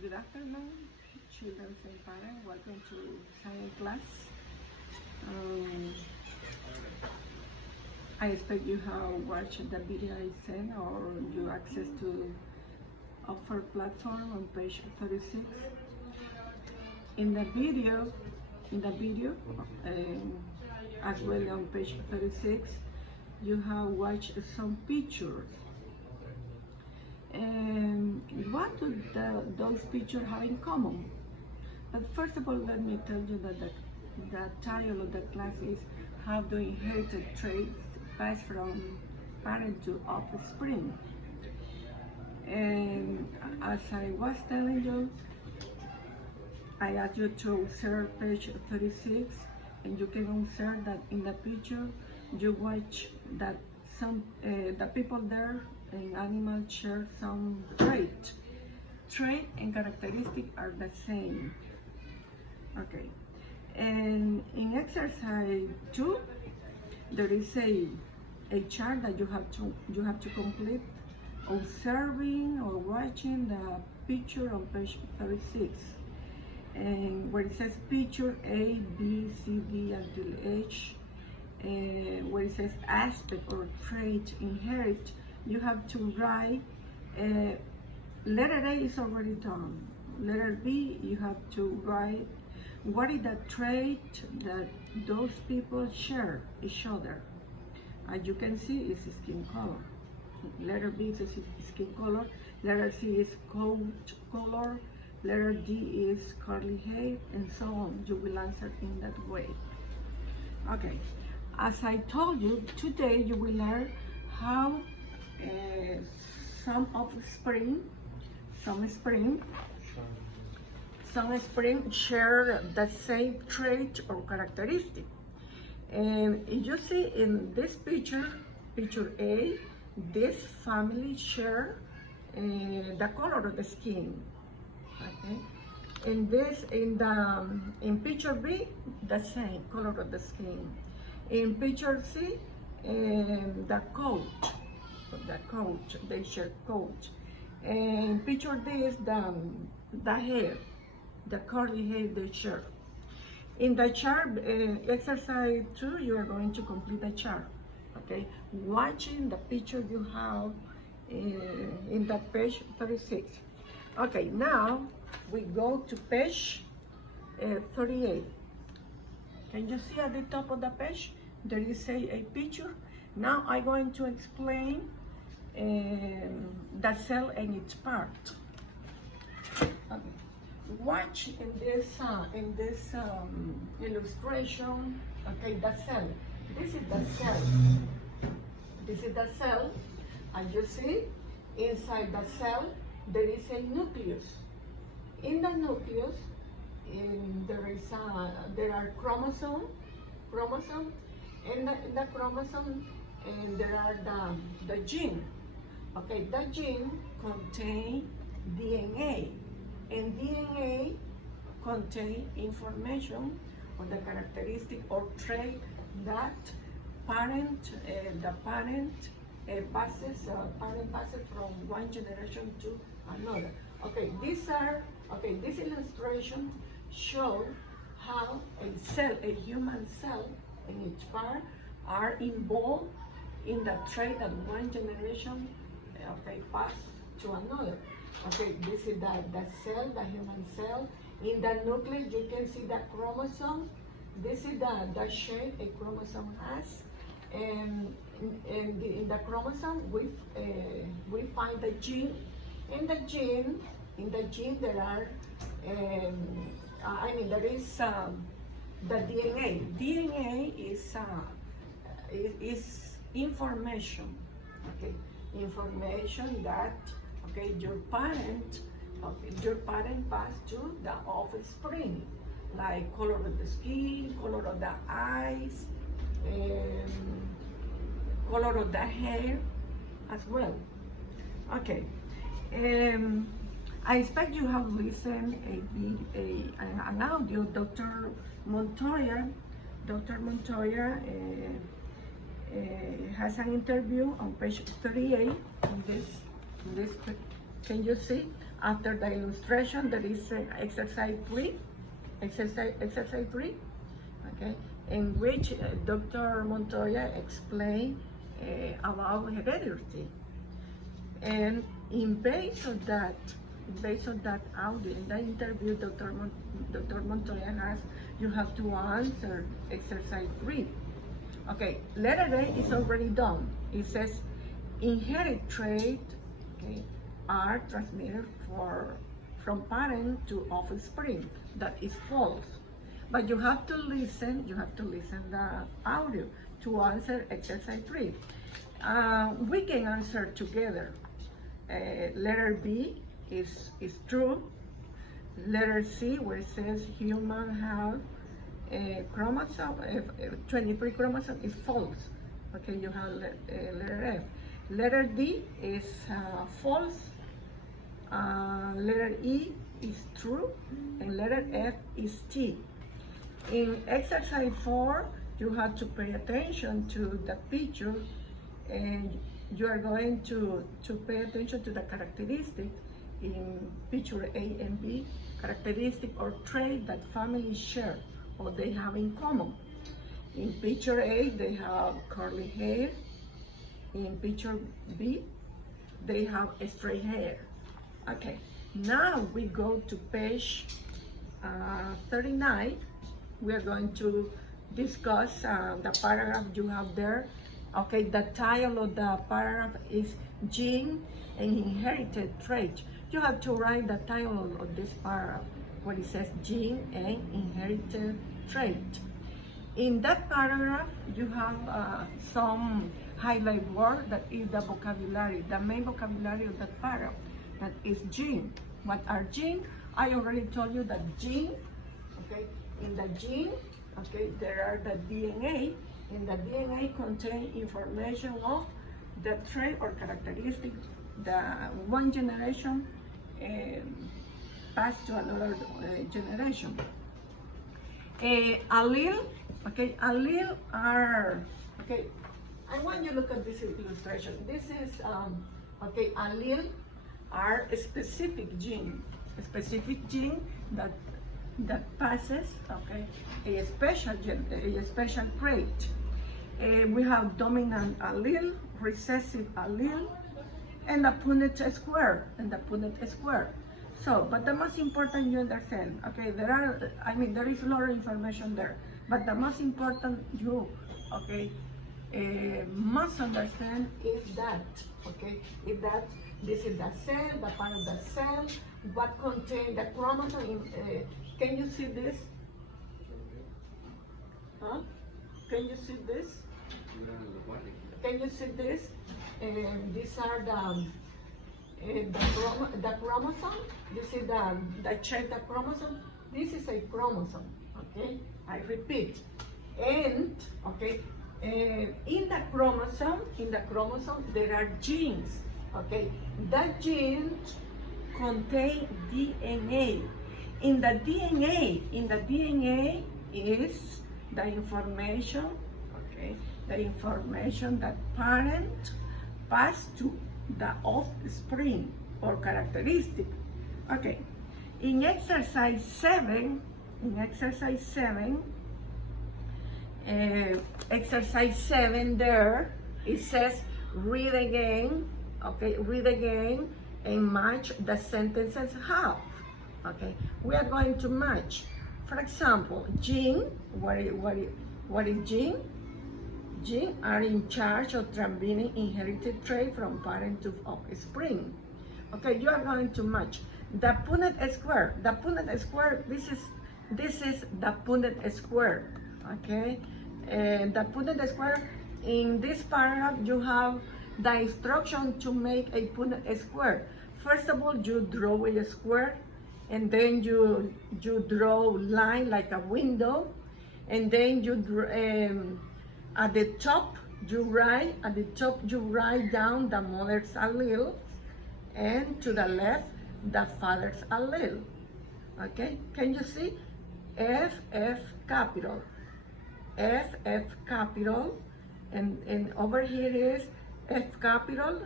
Good afternoon, children and parents. Welcome to science class. I expect you have watched the video I sent or you access to offer platform on page 36. In the video, as well on page 36, you have watched some pictures. And what do those pictures have in common? But first of all, let me tell you that the title of the class is How do Inherited Traits Pass from Parent to Offspring? And as I was telling you, I asked you to observe page 36, and you can observe that in the picture you watch that some the people there and animals share some trait and characteristics are the same. Okay, and in exercise 2 there is a chart that you have to complete, observing or watching the picture on page 36, and where it says picture A, B, C, D until H, where it says aspect or trait inherit, you have to write, letter A is already done. Letter B, you have to write what is the trait that those people share each other. As you can see, it's skin color. Letter B is skin color. Letter C is coat color. Letter D is curly hair, and so on. You will answer in that way. Okay, as I told you, today you will learn how some offspring share the same trait or characteristic. And you see in this picture A, this family share the color of the skin. Okay. In picture B, the same color of the skin. In picture C, the coat, they share coat. And picture D is the hair, the curly hair they share. In the chart, exercise 2, you are going to complete the chart, okay? Watching the picture you have in that page 36. Okay, now we go to page 38. Can you see at the top of the page, there is a picture? Now I'm going to explain the cell and its part. Okay. Watch in this illustration. Okay, the cell. This is the cell. This is the cell, and you see inside the cell there is a nucleus. In the nucleus, there are chromosomes. In the chromosome, and there are the gene. Okay, the gene contain DNA, and DNA contain information or the characteristic or trait that the parent passes from one generation to another. Okay, this illustration show how a human cell and its part are involved in the trait that one generation pass to another. Okay, this is the cell, the human cell. In the nucleus, you can see the chromosome. This is the shape a chromosome has. And in the chromosome, we find the gene. In the gene there are, there is the DNA. DNA is information, okay? Information that, okay, your parent passed to the offspring, like color of the skin, color of the eyes, color of the hair as well. Okay, I expect you have listened an audio. Dr. Montoya has an interview on page 38. This can you see? After the illustration, there is exercise 3, exercise 3, okay, in which Dr. Montoya explained about heredity. And based on that audio, in the interview, Dr. Montoya asked, you have to answer exercise 3. Okay, letter A is already done. It says, inherited traits, okay, are transmitted from parent to offspring. That is false. But you have to listen the audio to answer exercise 3. We can answer together. Letter B is true. Letter C, where it says human have a chromosome, 23 chromosome, is false. Okay, you have letter F. Letter D is false. Letter E is true, and letter F is T. In exercise 4, you have to pay attention to the picture, and you are going to pay attention to the characteristic in picture A and B, characteristic or trait that families share or they have in common. In picture A, they have curly hair. In picture B, they have straight hair. Okay, now we go to page 39. We are going to discuss the paragraph you have there. Okay, the title of the paragraph is Gene and Inherited Trait. You have to write the title of this paragraph where it says Gene and Inherited Trait. In that paragraph, you have some highlight word that is the vocabulary, the main vocabulary of that paragraph, that is gene. What are gene? I already told you that gene, okay, in the gene, okay, there are the DNA, and the DNA contains information of the trait or characteristic the one generation passed to another generation. Allele, okay, allele are, okay, I want you to look at this illustration. This is, okay, allele are a specific gene that passes, okay, a special trait. We have dominant allele, recessive allele, and the Punnett square, So, but the most important you understand, okay, there is a lot of information there, but the most important you, okay, must understand is that, okay, this is the cell, the part of the cell, what contains the chromosome. Can you see this? Huh? Can you see this? Can you see this? These are the chromosome. You see the check the chromosome. This is a chromosome. Okay, I repeat. And okay, in the chromosome there are genes. Okay, that genes contain DNA. In the DNA is the information. Okay, the information that parent pass to the offspring or characteristic. Okay, in exercise 7, there it says read again. Okay, read again and match the sentences half. Okay, we are going to match. For example, gene. What is gene? Genes are in charge of transmitting inherited trait from parent to offspring. Okay, you are going to match the Punnett square. The Punnett square. This is the Punnett square. Okay, and the Punnett square. In this paragraph, you have the instruction to make a Punnett square. First of all, you draw a square, and then you draw line like a window, and then you at the top you write down the mother's allele, and to the left the father's allele. Okay, can you see? F capital, and over here is F capital,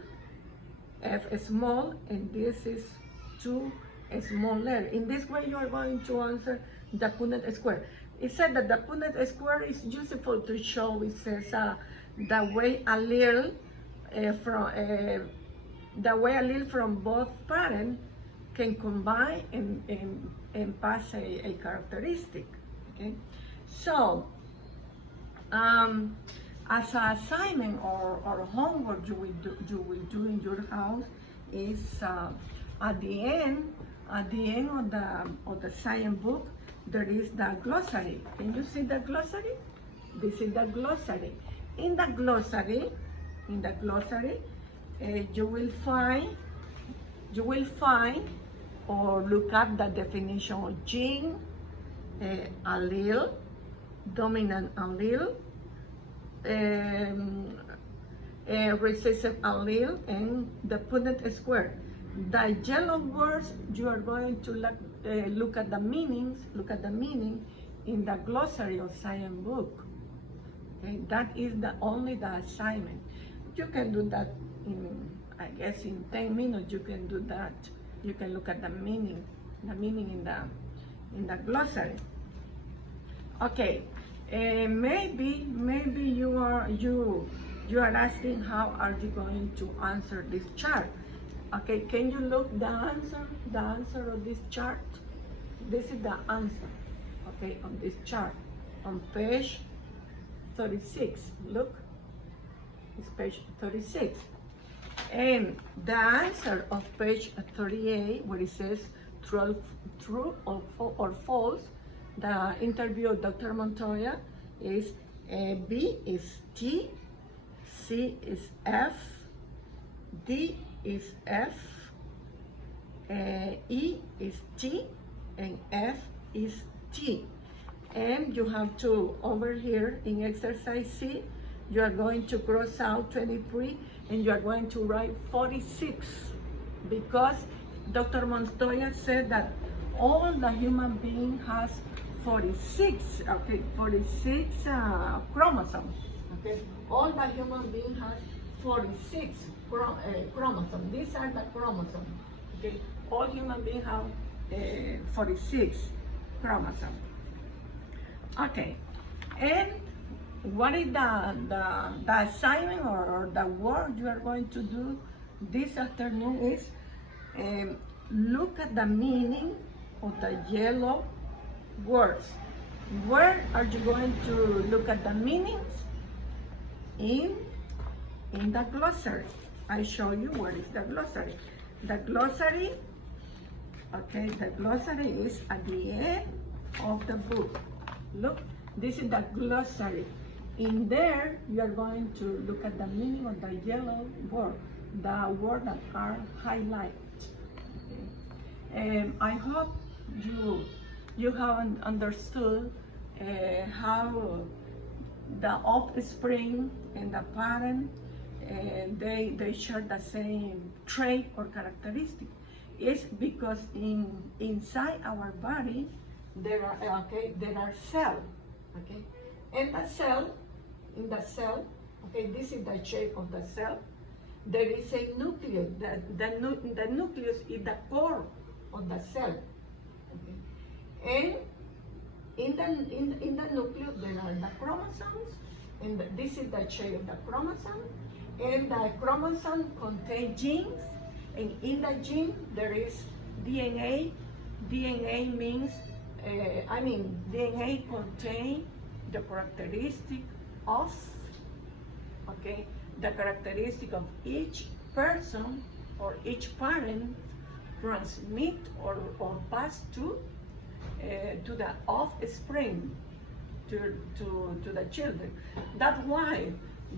F small, and this is two small letters. In this way, you are going to answer the Punnett square. It said that the Punnett square is useful to show, it says, the way allele from both parents can combine and pass a characteristic. Okay, so as an assignment or homework you will do in your house is at the end of the science book there is the glossary. Can you see the glossary? This is the glossary. In the glossary, you will find or look up the definition of gene, allele, dominant allele, recessive allele, and the Punnett square. The yellow words, you are going to look at the meaning in the glossary of science book. Okay, that is only the assignment. You can do that in, I guess, in 10 minutes. You can do that. You can look at the meaning in the glossary. Okay, maybe you are asking how are you going to answer this chart. Okay, can you look the answer of this chart? This is the answer, okay, on this chart, on page 36. Look, it's page 36. And the answer of page 38, where it says true or false, the interview of Dr. Montoya is B is T, C is F, D is F, E is T, and F is T. And you have to, over here in exercise C, you are going to cross out 23 and you are going to write 46, because Dr. Montoya said that all the human being has 46, okay, 46 chromosomes, okay? All the human being has 46 chromosomes. These are the chromosomes, okay? All human beings have 46 chromosomes. Okay, and what is the assignment or the work you are going to do this afternoon is look at the meaning of the yellow words. Where are you going to look at the meanings? In the glossary. I show you where is the glossary. The glossary, okay, the glossary is at the end of the book. Look, this is the glossary. In there, you are going to look at the meaning of the yellow word, the word that are highlighted. Okay. I hope you have understood how the offspring and the parent they share the same trait or characteristic. It's because inside our body there are cells, okay, and in the cell, okay, this is the shape of the cell. There is a nucleus. The nucleus is the core of the cell, okay, and in the nucleus there are the chromosomes, and this is the shape of the chromosome, and the chromosome contains genes, and in the gene there is DNA. DNA means DNA contains the characteristic of, okay, the characteristic of each person or each parent transmit or pass to the offspring, to the children. That's why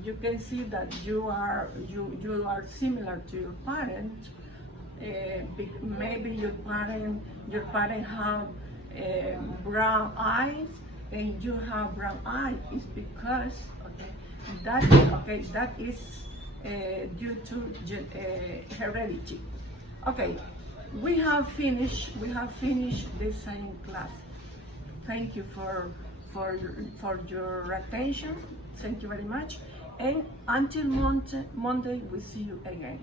you can see that you are similar to your parents. Maybe your parent have brown eyes and you have brown eyes. Is because that is due to heredity. Okay, we have finished this science class. Thank you for your attention. Thank you very much. And until Monday, we see you again.